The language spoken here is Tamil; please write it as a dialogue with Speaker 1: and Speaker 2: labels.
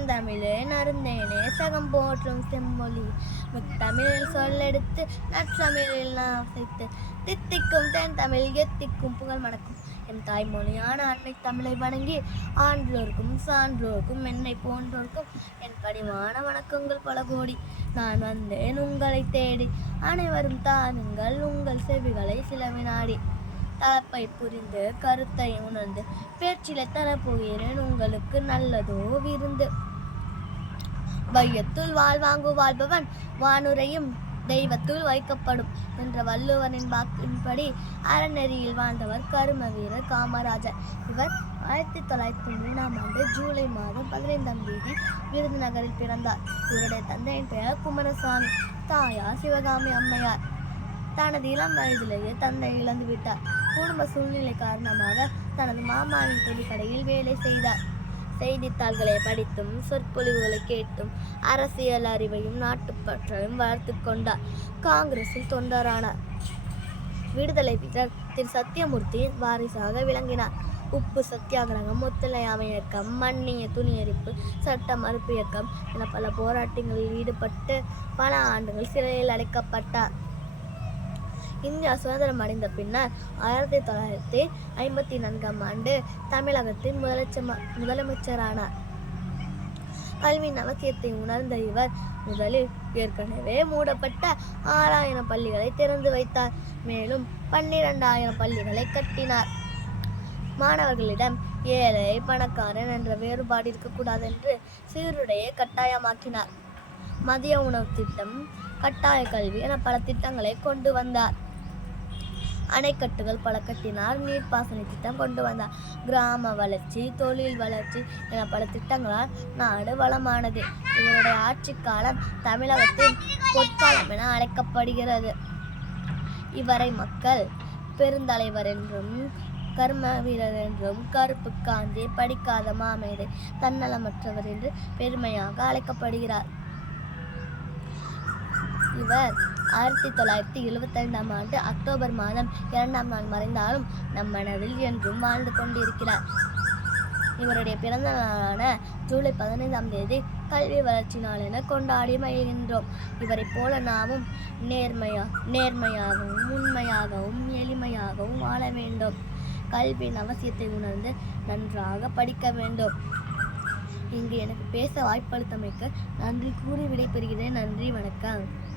Speaker 1: செந்தமிழே நருந்தேனே சகம் போற்றும் செம்மொழி. முத்தமிழில் சொல்லெடுத்து நற்றமிழில் நான் அசைத்து தித்திக்கும் தென் தமிழ் எத்திக்கும் புகழ் மணக்கும். என் தாய்மொழியான அன்னை தமிழை வணங்கி ஆன்றோருக்கும் சான்றோருக்கும் என்னை போன்றோர்க்கும் என் கனிவான வணக்கங்கள் பல கோடி. நான் வந்தேன் உங்களை தேடி அனைவரும் தானுங்கள் உங்கள் செவிகளை சில வினாடி தளப்பை புரிந்து கருத்தை உணர்ந்து பேச்சிலை தரப்போகிறேன் உங்களுக்கு நல்லதோ விருந்து. வையத்துள் வாழ்வாங்கு வாழ்பவன் வானுரையும் தெய்வத்துள் வைக்கப்படும் என்ற வள்ளுவரின் வாக்கின்படி அறநெறியில் வாழ்ந்தவர் கரும வீரர் காமராஜர். இவர் ஆயிரத்தி தொள்ளாயிரத்தி மூணாம் ஆண்டு ஜூலை மாதம் பதினைந்தாம் தேதி விருதுநகரில் பிறந்தார். இவருடைய தந்தையின் பெயர் குமரசாமி தாயார் சிவகாமி அம்மையார். தனது இளம் வயதிலேயே தந்தை இழந்துவிட்டார். குடும்ப சூழ்நிலை காரணமாக தனது மாமாவின் துணிக்கடையில் வேலை செய்தார். செய்தித்தாள்களை படித்தும் சொற்பொழிவுகளை கேட்டும் அரசியல் அறிவையும் நாட்டுப்பற்றையும் வளர்த்து கொண்டார். காங்கிரஸில் தொண்டரானார் விடுதலை வீரர் திரு சத்தியமூர்த்தியின் வாரிசாக விளங்கினார். உப்பு சத்தியாகிரகம் ஒத்துழையாமை இயக்கம் மண்ணிய துணி எரிப்பு சட்ட மறுப்பு இயக்கம் என பல போராட்டங்களில் ஈடுபட்டு பல ஆண்டுகள் சிறையில் அடைக்கப்பட்டார். இந்தியா சுதந்திரம் அடைந்த பின்னர் ஆயிரத்தி தொள்ளாயிரத்தி ஐம்பத்தி நான்காம் ஆண்டு தமிழகத்தின் முதலமைச்ச முதலமைச்சரானார் கல்வியின் அவசியத்தை உணர்ந்த இவர் முதலில் ஏற்கனவே மூடப்பட்ட ஆறாயிரம் பள்ளிகளை திறந்து வைத்தார். மேலும் பன்னிரண்டாயிரம் பள்ளிகளை கட்டினார். மாணவர்களிடம் ஏழை பணக்காரன் என்ற வேறுபாடு இருக்கக்கூடாது என்று சீருடையை கட்டாயமாக்கினார். மதிய உணவு திட்டம் கட்டாய கல்வி என பல திட்டங்களை கொண்டு வந்தார். அணைக்கட்டுகள் பல கட்டினார் நீர்ப்பாசன திட்டம் கொண்டு வந்தார். கிராம வளர்ச்சி தொழில் வளர்ச்சி என பல திட்டங்களால் நாடு வளமானது. இவருடைய ஆட்சி காலம் தமிழகத்தின் பொற்காலம் என அழைக்கப்படுகிறது. இவரை மக்கள் பெருந்தலைவர் என்றும் கர்ம வீரர் என்றும் கருப்பு காந்தி படிக்காத மாமேதை தன்னலமற்றவர் என்று பெருமையாக அழைக்கப்படுகிறார். இவர் ஆயிரத்தி தொள்ளாயிரத்தி எழுபத்தைந்தாம் ஆண்டு அக்டோபர் மாதம் இரண்டாம் நாள் மறைந்தாலும் நம் மனதில் என்றும் வாழ்ந்து கொண்டிருக்கிறார். இவருடைய பிறந்த நாளான ஜூலை பதினைந்தாம் தேதி கல்வி வளர்ச்சி நாள் என கொண்டாடி மகிழ்கின்றோம். இவரைப் போல நாமும் நேர்மையா நேர்மையாகவும் உண்மையாகவும் எளிமையாகவும் வாழ வேண்டும். கல்வியின் அவசியத்தை உணர்ந்து நன்றாக படிக்க வேண்டும். இங்கு எனக்கு பேச வாய்ப்பளித்தமைக்கு நன்றி கூறி விடைபெறுகிறேன். நன்றி வணக்கம்.